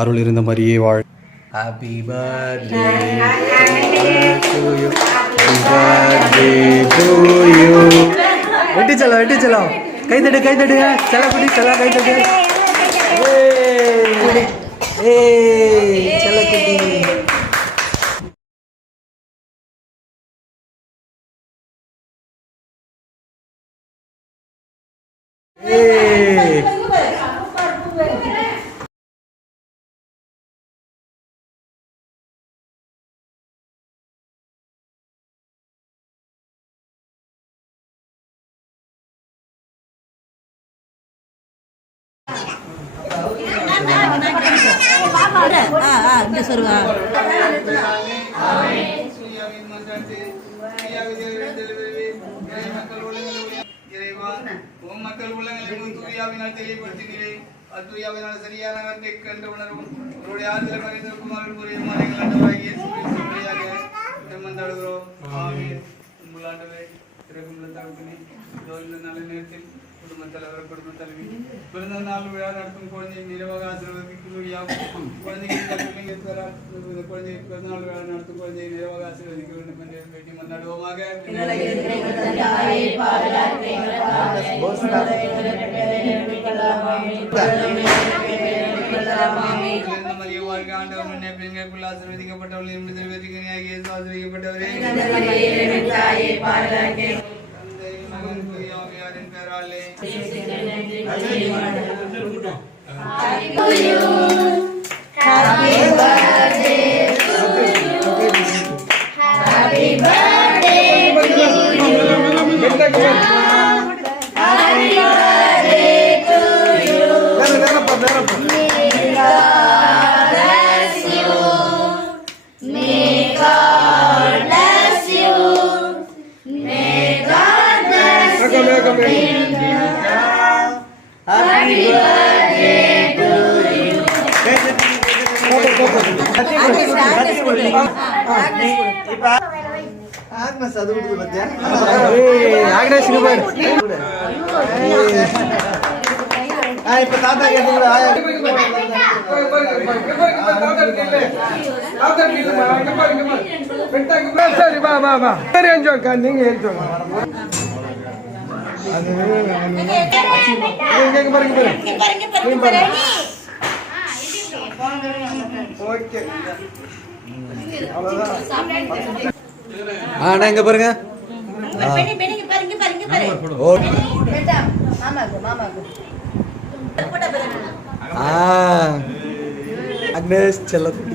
அருள் இருந்த மாதிரியே வாழ். Happy birthday to you. Happy birthday to you. வெட்டி செல்லம் கை தட்டு செல்ல குடி செல்ல கை தட்டு. செல்ல குடி. மக்கள் உள்ளங்களை தூயாவினால் தெளிவுபடுத்தினேன். அத்தூயாவினால் சரியானவற்றை கண்டு உணர்வும் அவருடைய ஆதரவு மகிழ்ந்திருக்கும் அவர்களுடைய மாலைகள் ஆண்டவராகிய மந்தாடுகிறோம். ஆமென். உங்களாண்டவே திறக்கும் தகப்பனே, இந்த நல்ல நேரத்தில் குடும்ப தலைவர் குடும்ப தலைவி பிறந்த நாள் விழா நடத்தும் குழந்தையை நிறைவாக ஆசீர்வதிக்கும். குழந்தைக்கு பிறந்த நாள் விழா நடத்தும் குழந்தையை நிறைவாக ஆசீர்வதிக்க வேண்டும் என்று வேண்டி மந்தாடுவோமாக. எங்க பாருங்க. அக்னேஷ் செல்லக்குட்டி.